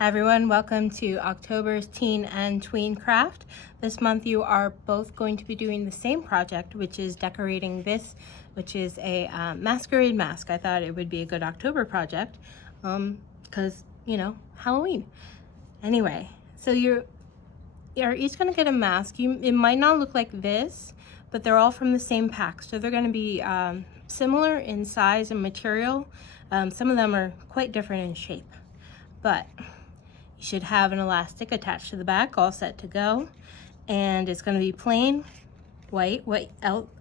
Hi everyone, welcome to October's Teen and Tween craft. This month you are both going to be doing the same project, which is decorating this, which is a masquerade mask. I thought it would be a good October project because, you know, Halloween. Anyway, so you're each going to get a mask. It might not look like this, but they're all from the same pack. So they're going to be similar in size and material. Some of them are quite different in shape, but you should have an elastic attached to the back, all set to go. And it's going to be plain white.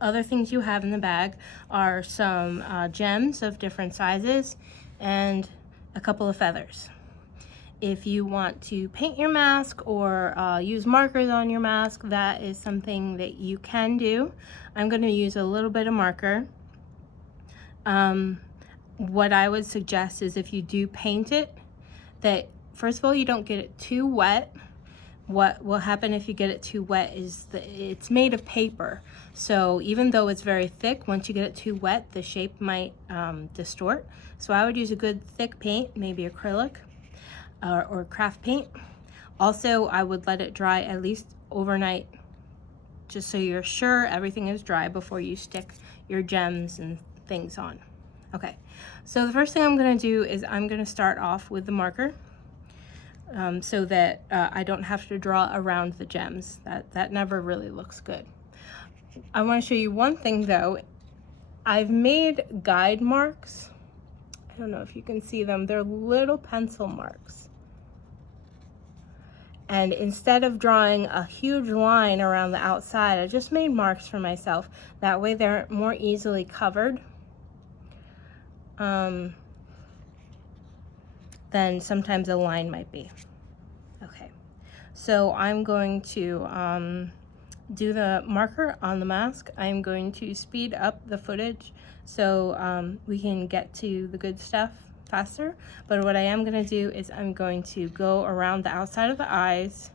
Other things you have in the bag are some gems of different sizes and a couple of feathers. If you want to paint your mask or use markers on your mask, that is something that you can do. I'm going to use a little bit of marker. What I would suggest is if you do paint it, that first of all, you don't get it too wet. What will happen if you get it too wet is that it's made of paper. So even though it's very thick, once you get it too wet, the shape might distort. So I would use a good thick paint, maybe acrylic or craft paint. Also, I would let it dry at least overnight, just so you're sure everything is dry before you stick your gems and things on. Okay, so the first thing I'm gonna do is I'm gonna start off with the marker. So that I don't have to draw around the gems. That never really looks good. I want to show you one thing though. I've made guide marks. I don't know if you can see them. They're little pencil marks. And instead of drawing a huge line around the outside, I just made marks for myself. That way they're more easily covered than sometimes a line might be. Okay, so I'm going to do the marker on the mask. I'm going to speed up the footage so we can get to the good stuff faster. But what I am going to do is I'm going to go around the outside of the eyes,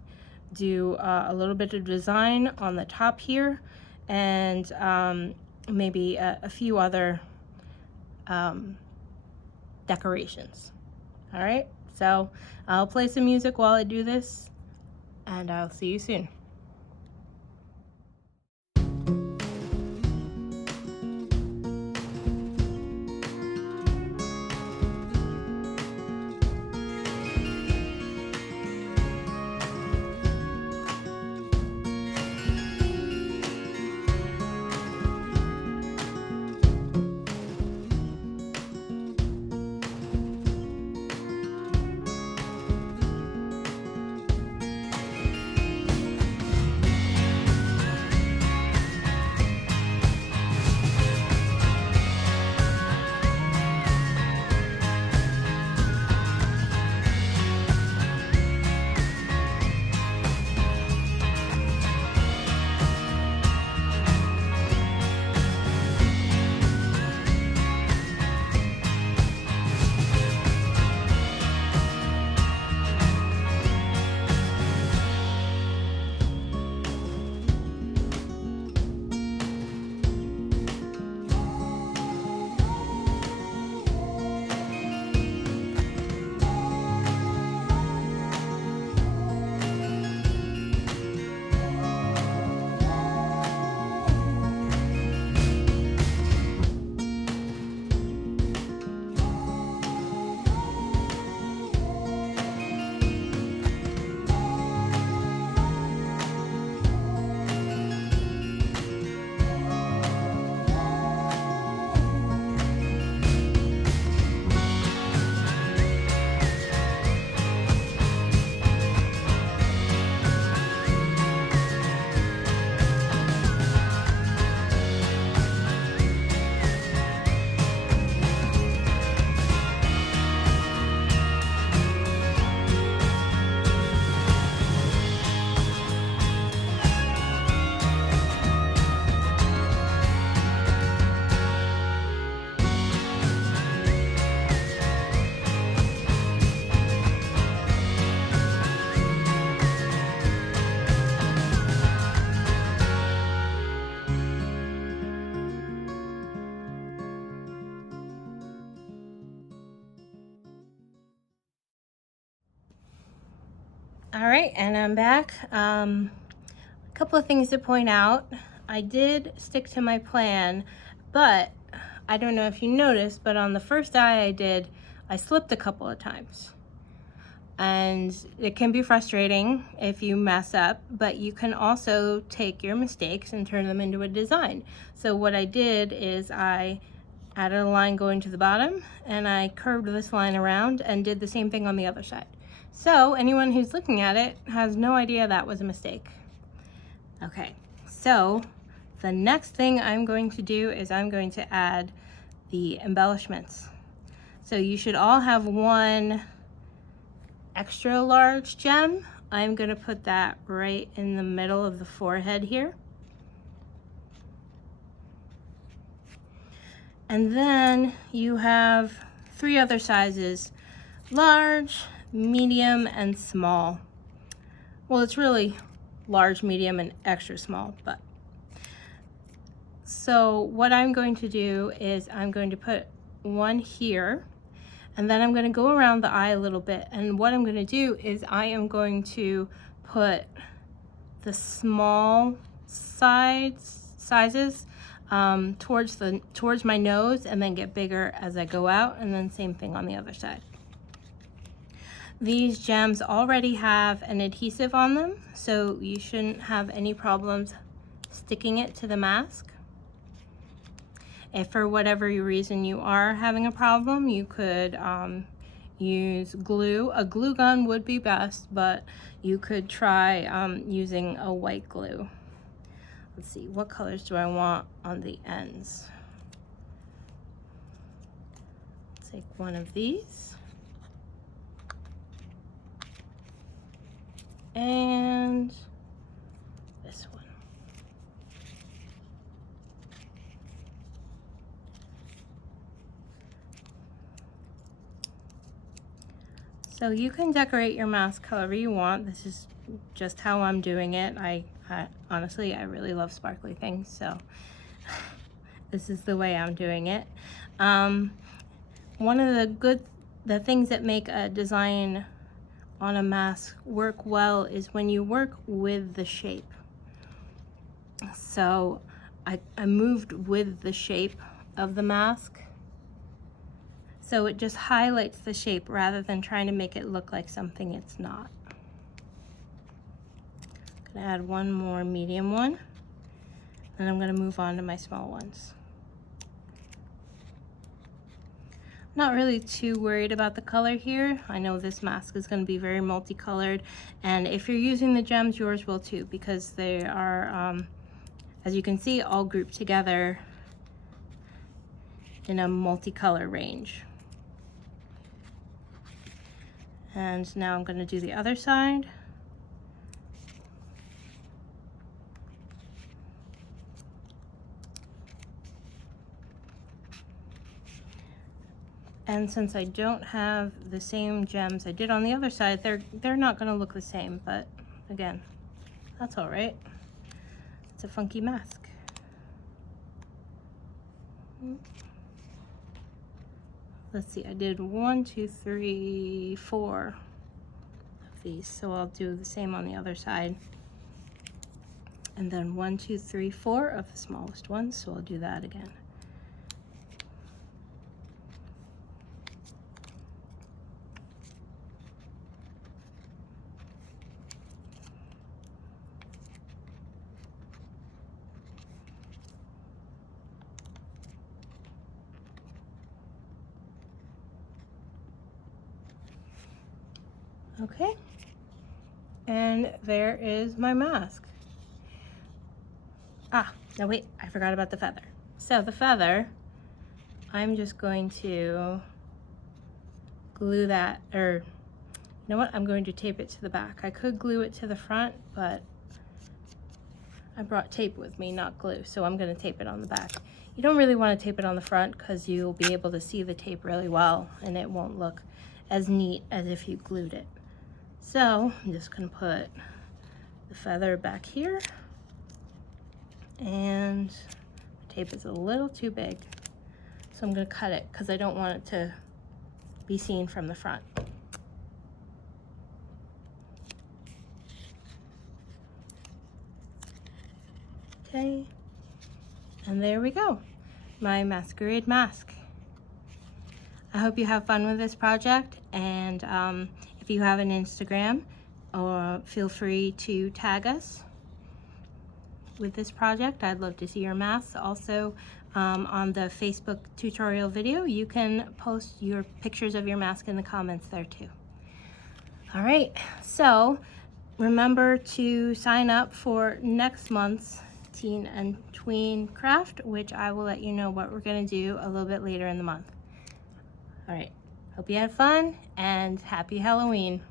do a little bit of design on the top here, and maybe a few other decorations. All right, so I'll play some music while I do this, and I'll see you soon. All right, and I'm back. A couple of things to point out. I did stick to my plan, but I don't know if you noticed, but on the first eye I slipped a couple of times. And it can be frustrating if you mess up, but you can also take your mistakes and turn them into a design. So what I did is I added a line going to the bottom, and I curved this line around and did the same thing on the other side. So anyone who's looking at it has no idea that was a mistake. Okay, so the next thing I'm going to do is I'm going to add the embellishments. So you should all have one extra large gem. I'm going to put that right in the middle of the forehead here. And then you have 3 other sizes: large, medium, and small. Well, it's really large, medium, and extra small, but. So what I'm going to do is I'm going to put one here, and then I'm going to go around the eye a little bit. And what I'm going to do is I am going to put the small sizes towards my nose, and then get bigger as I go out, and then same thing on the other side. These gems already have an adhesive on them, so you shouldn't have any problems sticking it to the mask. If for whatever reason you are having a problem, you could use glue. A glue gun would be best, but you could try using a white glue. Let's see, what colors do I want on the ends? Let's take one of these. And this one. So you can decorate your mask however you want. This is just how I'm doing it. Honestly, I really love sparkly things, so this is the way I'm doing it. One of the things that make a design on a mask work well is when you work with the shape. So I moved with the shape of the mask, so it just highlights the shape rather than trying to make it look like something it's not. I'm gonna add one more medium one, and I'm gonna move on to my small ones. Not really too worried about the color here. I know this mask is going to be very multicolored, and if you're using the gems, yours will too, because they are, as you can see, all grouped together in a multicolor range. And now I'm going to do the other side. And since I don't have the same gems I did on the other side, they're not going to look the same, but again, that's all right. It's a funky mask. Let's see, I did 1, 2, 3, 4 of these, so I'll do the same on the other side. And then 1, 2, 3, 4 of the smallest ones, so I'll do that again. Okay, and there is my mask. No wait, I forgot about the feather. So the feather, I'm just going to glue that, or you know what, I'm going to tape it to the back. I could glue it to the front, but I brought tape with me, not glue, so I'm going to tape it on the back. You don't really want to tape it on the front because you'll be able to see the tape really well, and it won't look as neat as if you glued it. So I'm just going to put the feather back here, and the tape is a little too big, so I'm going to cut it because I don't want it to be seen from the front. Okay. And there we go, my masquerade mask. I hope you have fun with this project, and if you have an Instagram, or feel free to tag us with this project. I'd love to see your masks. Also, on the Facebook tutorial video, you can post your pictures of your mask in the comments there too. All right, so remember to sign up for next month's Teen and Tween craft, which I will let you know what we're gonna do a little bit later in the month. All right, hope you had fun and happy Halloween.